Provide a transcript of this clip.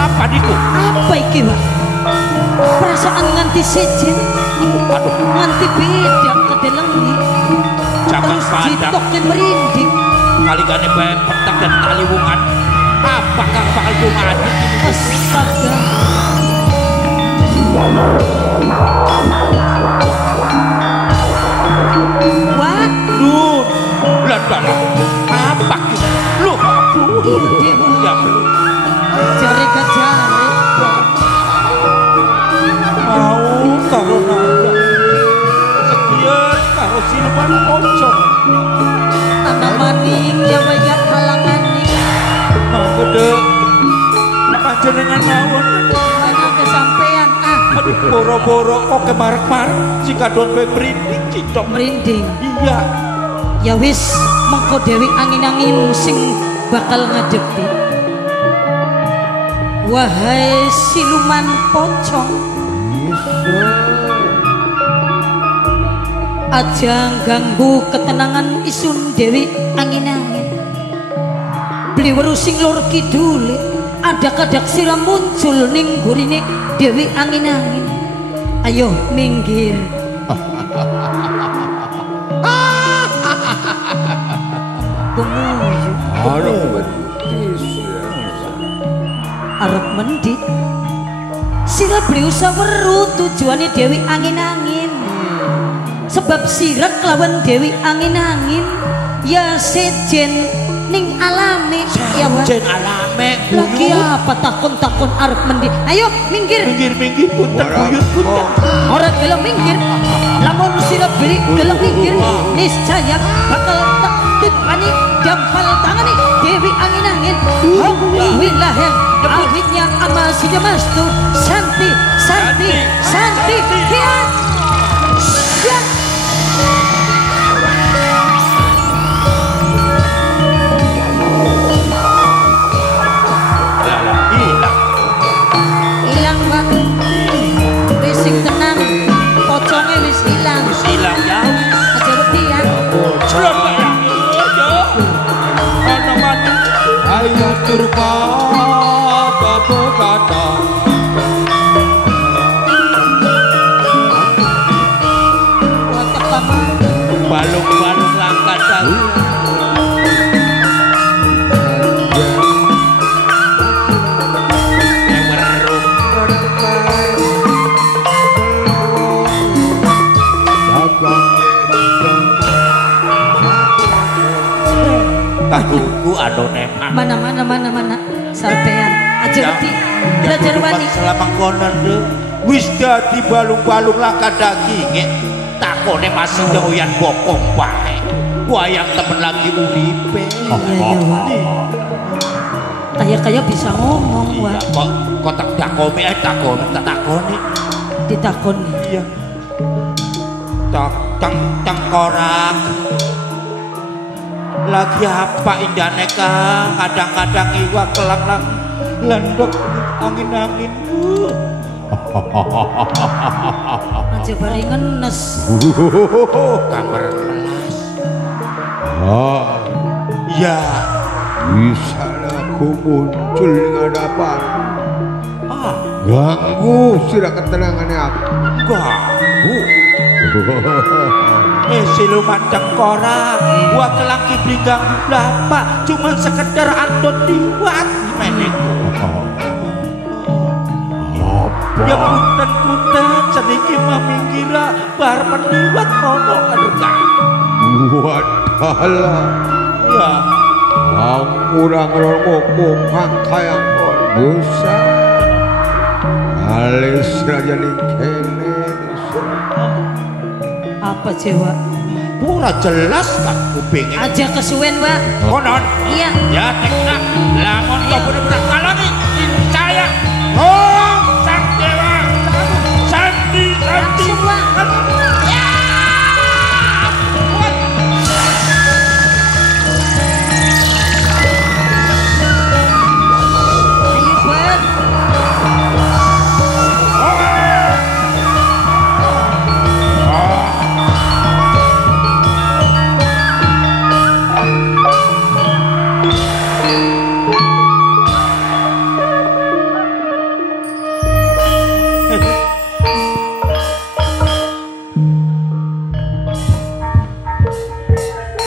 lapan iku. Apa iki, Pak? Perasaan nganti sejen. Aduh, nganti beda kedelengi. jangan Terus padang. jitoke merinding. Kaligane bae petak dan taliwungan. Apakah bakal dumadi? Astaga. Wah, Lu, lah. Apa gitu? Lu, ini ya. jare gajare. Mau karo naga. Sekian karo siluman pocong. Anak maning ya banyak halangan nih. Gede. Panjenengan mawon. Mana kesampean Aduh, boro-boro kok kemarek-marek si kadon kowe merinding cicok. merinding. Iya. Ya wis mengko Dewi angin-angin sing bakal ngadepi. Wahai siluman pocong, aja ganggu ketenangan isun Dewi angin-angin. Beli weru sing lor kidule, ada kadak sira muncul ning gurine Dewi angin-angin. Ayo minggir. Kumuyu arep mendit. Sira beli usah weru tujuane Dewi angin-angin. Sebab sira kelawan Dewi angin-angin ya sejen ning alame ya Wak. Jen alame. Lagi apa takon-takon arep mendit. Ayo minggir. Minggir punten buyut punten. Ora gelem minggir. Lamun sira beli gelem minggir, niscaya bakal tak tutupani dampal tangani Dewi angin-angin. Alhamdulillah yang awitnya amal sidamastu Santi kian. Siap. Hilang Pak. Wis sing tenang, pocongnya wis hilang. Silang ya. Aja wedi ya. Celok ya. Ana mati. Ayo turba babo kata. Watak kamu. Balung-balung langka dalu. Kaduku adone Mana sarpean. Aja wedi. Belajar wani. Selama konon deh. Wis dadi balung-balung langka daginge. Takone masih doyan bokong bae. Wayang temen lagi uripe. Iya Wak. Kayak bisa ngomong Wak. Iya, kok kotak takone takoni. Ditakoni. Iya. Tengkorak. Lagi apa indane Kang? Kadang-kadang iwak kelang-lang landok angin-angin. Aja bari ngenes. Kamar melas. Ya, bisa aku muncul dengan apa? Ganggu sudah ketenangannya aku. Ganggu. Siluman tengkorak. Gua kelang kibli ganggu berapa? Cuma sekedar andon diwat menengku. Ya punten sedikit meminggir bar pendiwat kono adegan. Wadalah, Ya, kurang ngomong kayak dosa. Alis raja kene. Apa Jawa? pura jelas kan kupingnya. Aja kesuwen Wak. Konon. Iya. Ya teknak. Lamun kau bener-bener kalami.